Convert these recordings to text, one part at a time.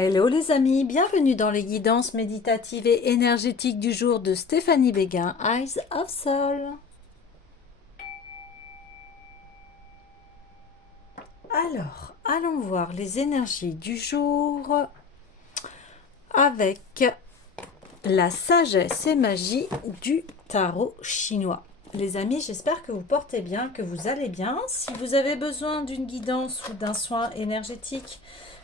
Hello les amis, bienvenue dans les guidances méditatives et énergétiques du jour de Stéphanie Béguin, Eyes of Soul. Alors, allons voir les énergies du jour avec la sagesse et magie du tarot chinois. Les amis, j'espère que vous portez bien, que vous allez bien. Si vous avez besoin d'une guidance ou d'un soin énergétique,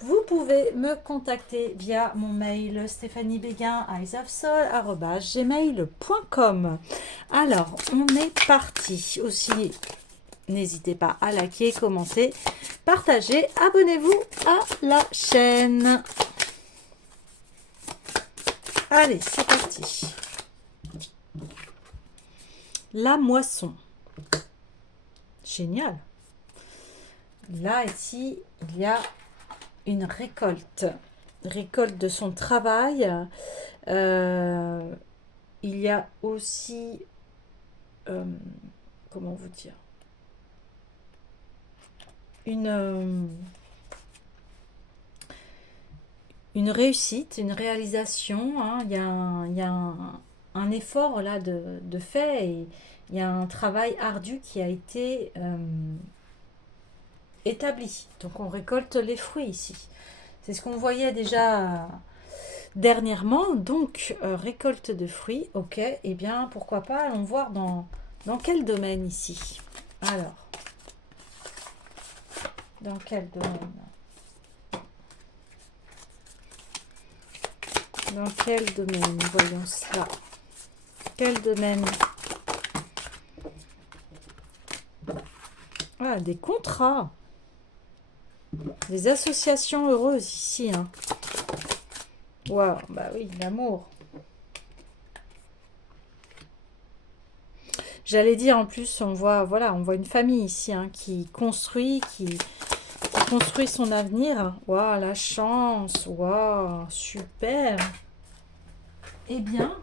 vous pouvez me contacter via mon mail stéphaniebeguin@gmail.com. Alors, on est parti. Aussi, n'hésitez pas à liker, commenter, partager, abonnez-vous à la chaîne. Allez, c'est parti. La moisson. Génial. Là, ici, il y a une récolte de son travail. Il y a aussi comment vous dire, une réussite, une réalisation, hein. Il y a un effort là de fait, et il y a un travail ardu qui a été établi. Donc on récolte les fruits ici. C'est ce qu'on voyait déjà dernièrement. Donc récolte de fruits, ok. Et bien pourquoi pas, allons voir dans quel domaine ici. Alors, dans quel domaine? Dans quel domaine? Voyons cela. Quel domaine? Ah, des contrats. Des associations heureuses ici, hein. Waouh, bah oui, l'amour. J'allais dire, en plus, on voit, voilà, on voit une famille ici, hein, qui construit son avenir. Waouh, la chance. Waouh, super. Eh bien,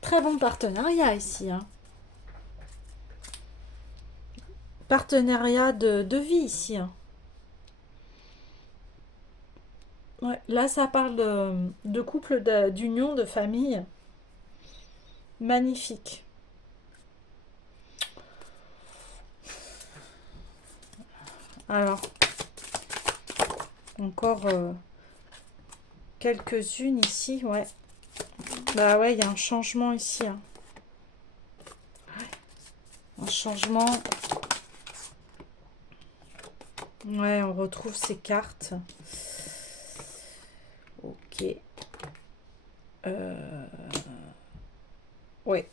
très bon partenariat ici, hein. Partenariat de vie ici, hein. Ouais, là, ça parle de couple, d'union, de famille. Magnifique. Alors, encore quelques-unes ici, ouais. Bah ouais, il y a un changement ici, hein. Un changement. Ouais, on retrouve ces cartes. Ok. Ouais.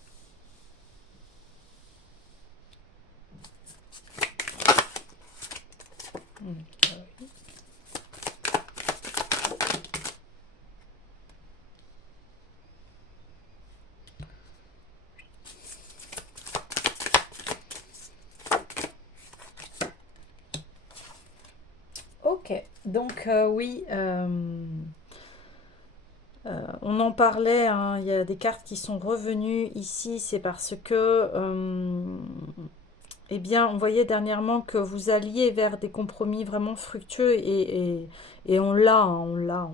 Ok. Donc oui, on en parlait, hein, il y a des cartes qui sont revenues ici, c'est parce que eh bien, on voyait dernièrement que vous alliez vers des compromis vraiment fructueux, et on l'a, hein, on l'a.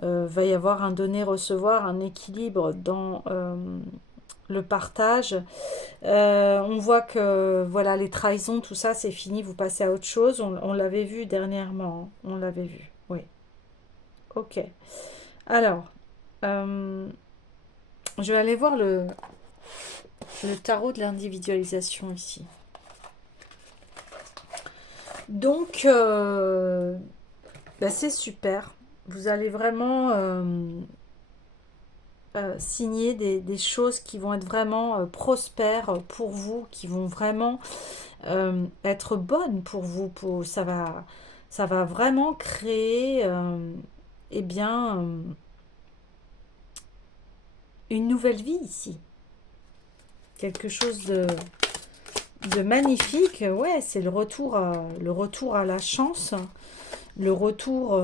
Va y avoir un donner-recevoir, un équilibre dans le partage. On voit que voilà, les trahisons, tout ça, c'est fini, vous passez à autre chose. On l'avait vu dernièrement, hein, on l'avait vu, oui. Ok. Alors, je vais aller voir le tarot de l'individualisation ici. Donc, bah, c'est super. Vous allez vraiment signer des choses qui vont être vraiment prospères pour vous, qui vont vraiment être bonnes pour vous. Ça va vraiment créer eh bien, une nouvelle vie ici. Quelque chose de magnifique. Ouais, c'est le retour à la chance, le retour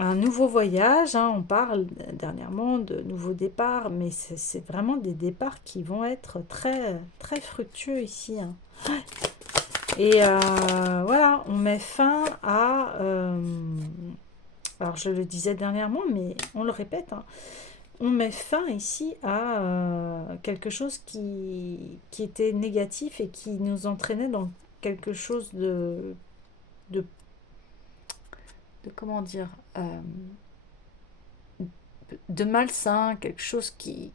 à un nouveau voyage, hein. On parle dernièrement de nouveaux départs, mais c'est vraiment des départs qui vont être très, très fructueux ici, hein. Et voilà, on met fin à... alors, je le disais dernièrement, mais on le répète, hein, on met fin ici à quelque chose qui était négatif et qui nous entraînait dans quelque chose de, de comment dire, de malsain, quelque chose qui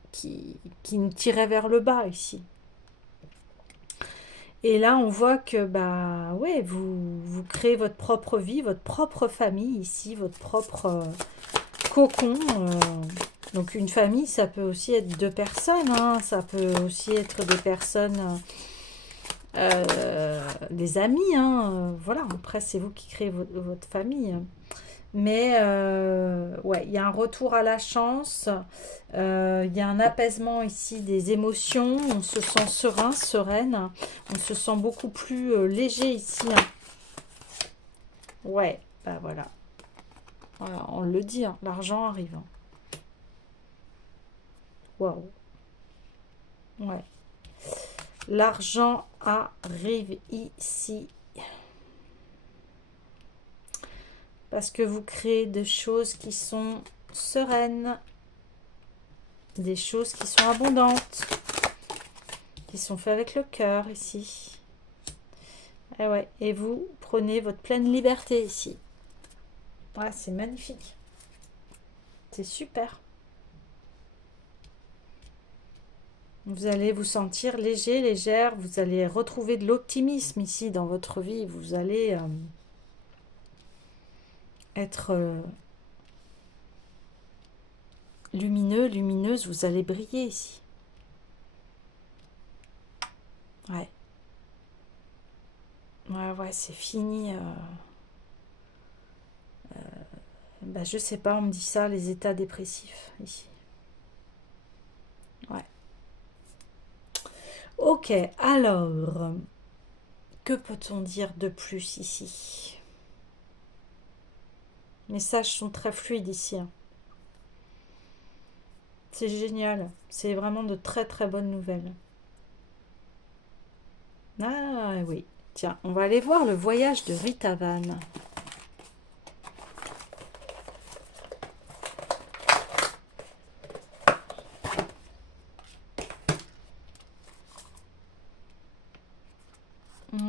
nous tirait vers le bas ici. Et là, on voit que, bah, ouais, vous créez votre propre vie, votre propre famille ici, votre propre cocon. Donc, une famille, ça peut aussi être deux personnes, hein, ça peut aussi être des personnes, des amis, hein, voilà. Après, c'est vous qui créez votre famille. Mais ouais, il y a un retour à la chance, il y a un apaisement ici des émotions, on se sent serein, sereine, on se sent beaucoup plus léger ici, hein. Ouais, bah voilà. Voilà, on le dit, hein, l'argent arrive, hein. Waouh. Ouais. L'argent arrive ici. Parce que vous créez des choses qui sont sereines, des choses qui sont abondantes, qui sont faites avec le cœur ici. Et ouais, et vous prenez votre pleine liberté ici. Ouais, c'est magnifique. C'est super. Vous allez vous sentir léger, légère. Vous allez retrouver de l'optimisme ici dans votre vie. Vous allez être lumineux, lumineuse. Vous allez briller ici. Ouais. Ouais, c'est fini. Bah, je sais pas, on me dit ça, les états dépressifs ici. Ouais. Ok, alors, que peut-on dire de plus ici? Les messages sont très fluides ici, hein. C'est génial. C'est vraiment de très très bonnes nouvelles. Ah oui. Tiens, on va aller voir le voyage de Rita Van.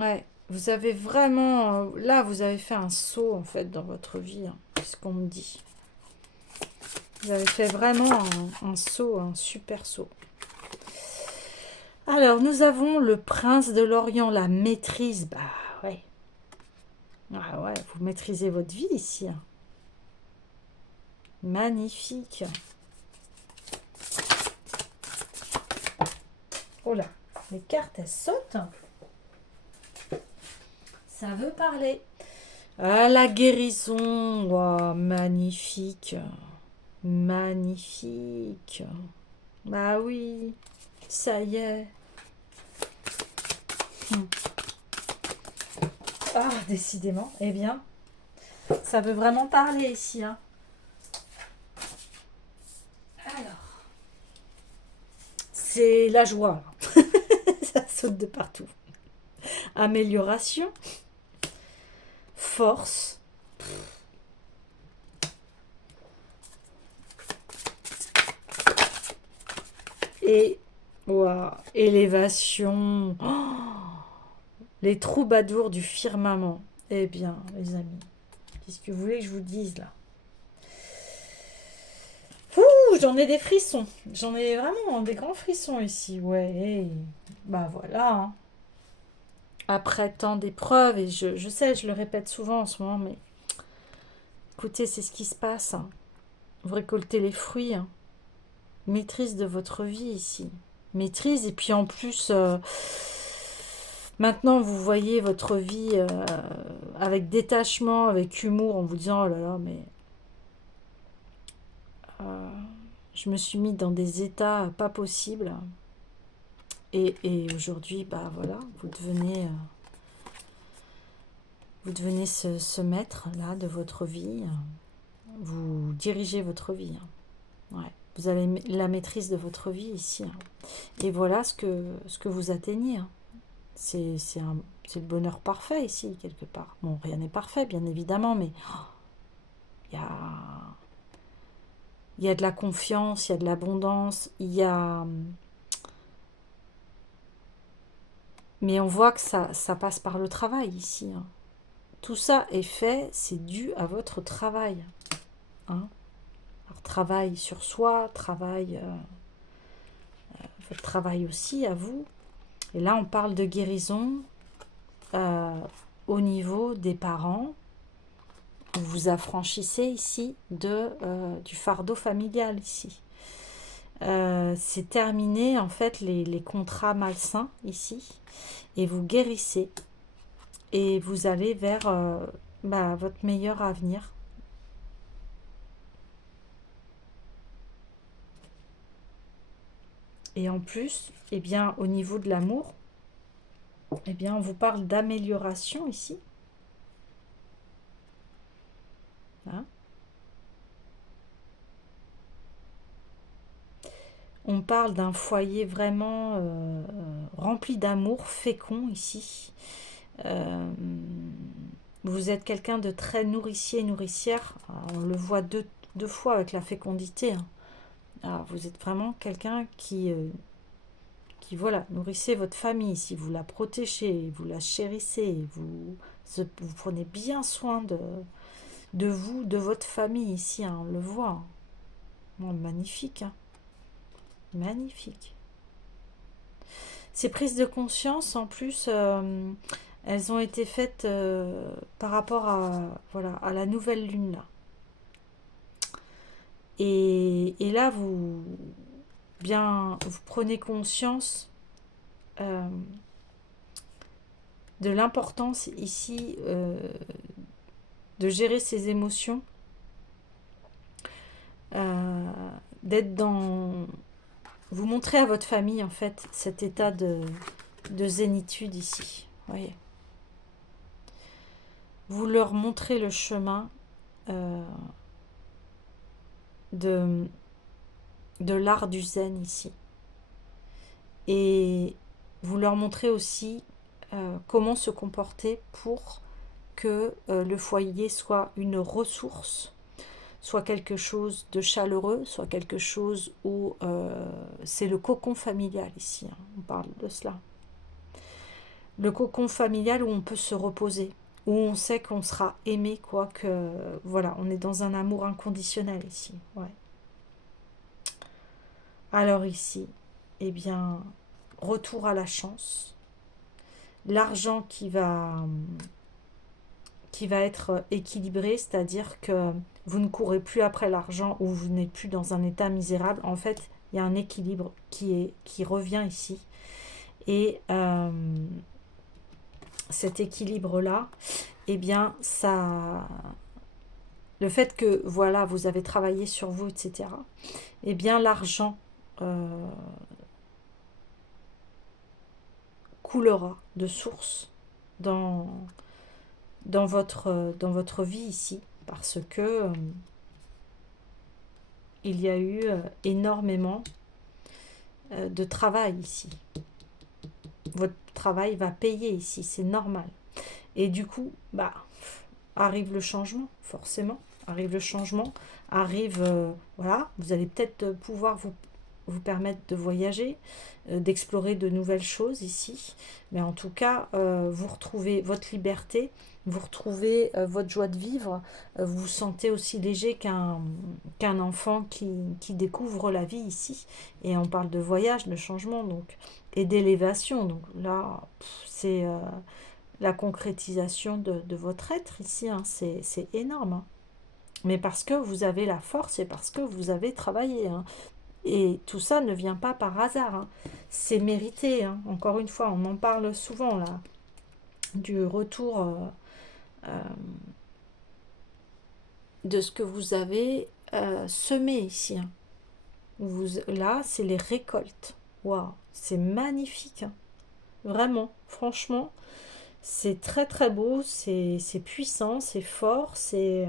Ouais, vous avez vraiment... Là, vous avez fait un saut, en fait, dans votre vie, hein, c'est ce qu'on me dit. Vous avez fait vraiment un saut, un super saut. Alors, nous avons le prince de l'Orient, la maîtrise. Bah, ouais. Ah ouais, vous maîtrisez votre vie ici, hein. Magnifique. Oh là, les cartes, elles sautent. Ça veut parler. Ah, la guérison. Wow, magnifique. Magnifique. Bah oui, ça y est. Ah, décidément. Eh bien, ça veut vraiment parler ici, hein. Alors, c'est la joie. Ça saute de partout. Amélioration. Force. Et wow, élévation. Oh, les troubadours du firmament. Eh bien, les amis, qu'est-ce que vous voulez que je vous dise là? Ouh, j'en ai des frissons. J'en ai vraiment des grands frissons ici. Ouais, bah voilà, hein. Après tant d'épreuves, et je sais, je le répète souvent en ce moment, mais écoutez, c'est ce qui se passe, hein. Vous récoltez les fruits, hein. Maîtrise de votre vie ici. Maîtrise, et puis en plus, maintenant vous voyez votre vie avec détachement, avec humour, en vous disant, oh là là, mais je me suis mis dans des états pas possibles. Et aujourd'hui, bah voilà, vous devenez ce maître là de votre vie. Vous dirigez votre vie, hein. Ouais. Vous avez la maîtrise de votre vie ici, hein. Et voilà ce que vous atteignez, hein. C'est le bonheur parfait ici, quelque part. Bon, rien n'est parfait, bien évidemment, mais il y a, il y a de la confiance, il y a de l'abondance, il y a... Mais on voit que ça passe par le travail ici, hein. Tout ça est fait, c'est dû à votre travail, hein. Alors, travail sur soi, votre travail aussi à vous. Et là, on parle de guérison euh, au niveau des parents. Vous vous affranchissez ici du fardeau familial ici. C'est terminé en fait les contrats malsains ici et vous guérissez et vous allez vers votre meilleur avenir. Et en plus, eh bien, au niveau de l'amour, eh bien, on vous parle d'amélioration ici. Hein. On parle d'un foyer vraiment rempli d'amour, fécond ici. Euh, vous êtes quelqu'un de très nourricier et nourricière. On le voit deux fois avec la fécondité, hein. Alors, vous êtes vraiment quelqu'un voilà, nourrissez votre famille, si vous la protégez, vous la chérissez, vous prenez bien soin de vous, de votre famille ici, hein, on le voit, hein. Oh, magnifique, hein. Magnifique. Ces prises de conscience, en plus, elles ont été faites par rapport voilà, à la nouvelle lune, là. Et là, vous prenez conscience de l'importance ici de gérer ses émotions, d'être dans... Vous montrez à votre famille, en fait, cet état de zénitude ici. Voyez. Vous leur montrez le chemin de l'art du zen ici. Et vous leur montrez aussi comment se comporter pour que le foyer soit une ressource, soit quelque chose de chaleureux, soit quelque chose où c'est le cocon familial ici, hein, on parle de cela. Le cocon familial où on peut se reposer, où on sait qu'on sera aimé, quoi, que voilà, on est dans un amour inconditionnel ici. Ouais. Alors ici, eh bien, retour à la chance, l'argent qui va être équilibré, c'est-à-dire que vous ne courez plus après l'argent ou vous n'êtes plus dans un état misérable. En fait, il y a un équilibre qui revient ici. Et cet équilibre-là, eh bien, le fait que, voilà, vous avez travaillé sur vous, etc., eh bien, l'argent coulera de source dans votre vie ici, parce que il y a eu énormément de travail ici. Votre travail va payer ici, c'est normal. Et du coup, arrive le changement, forcément. Arrive le changement, voilà, vous allez peut-être pouvoir vous permettre de voyager, d'explorer de nouvelles choses ici. Mais en tout cas, vous retrouvez votre liberté, vous retrouvez votre joie de vivre, vous vous sentez aussi léger qu'un enfant qui découvre la vie ici. Et on parle de voyage, de changement, donc, et d'élévation. Donc là, c'est la concrétisation de votre être ici, hein. C'est énorme, hein. Mais parce que vous avez la force et parce que vous avez travaillé, hein. Et tout ça ne vient pas par hasard, hein. C'est mérité, hein. Encore une fois, on en parle souvent là, du retour de ce que vous avez semé ici, hein. Là, c'est les récoltes. Waouh, c'est magnifique, hein. Vraiment, franchement, c'est très très beau, c'est puissant, c'est fort, c'est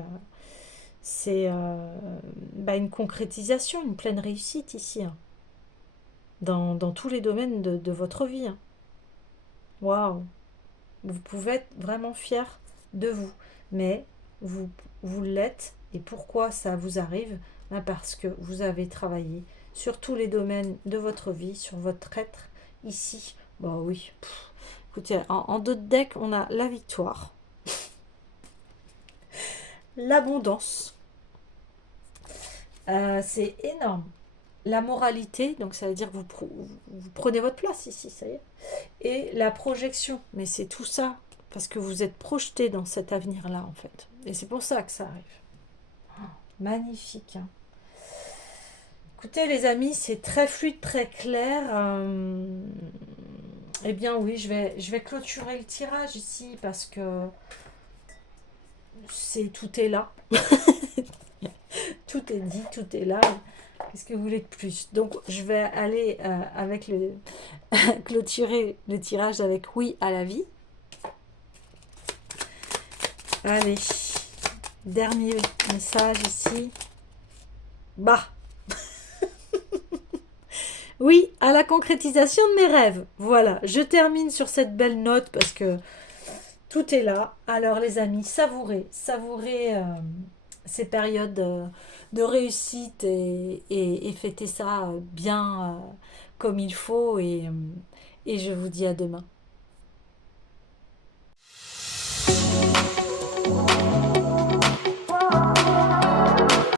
une concrétisation, une pleine réussite ici, hein, dans tous les domaines de votre vie, hein. Waouh! Vous pouvez être vraiment fier de vous. Mais vous, vous l'êtes. Et pourquoi ça vous arrive? Ben parce que vous avez travaillé sur tous les domaines de votre vie, sur votre être ici. Bah oui. Écoutez, en dos de deck, on a la victoire, l'abondance. C'est énorme. La moralité, donc ça veut dire que vous prenez votre place ici, ça y est. Et la projection, mais c'est tout ça, parce que vous êtes projeté dans cet avenir-là, en fait. Et c'est pour ça que ça arrive. Magnifique, hein. Écoutez, les amis, c'est très fluide, très clair. Eh bien, oui, je vais clôturer le tirage ici, parce que tout est là. Tout est dit, tout est là. Qu'est-ce que vous voulez de plus? Donc, je vais aller avec le clôturer le tirage avec oui à la vie. Allez, dernier message ici. Bah, oui, à la concrétisation de mes rêves. Voilà, je termine sur cette belle note parce que tout est là. Alors les amis, savourez, savourez ces périodes de réussite et fêtez ça bien comme il faut. Et je vous dis à demain.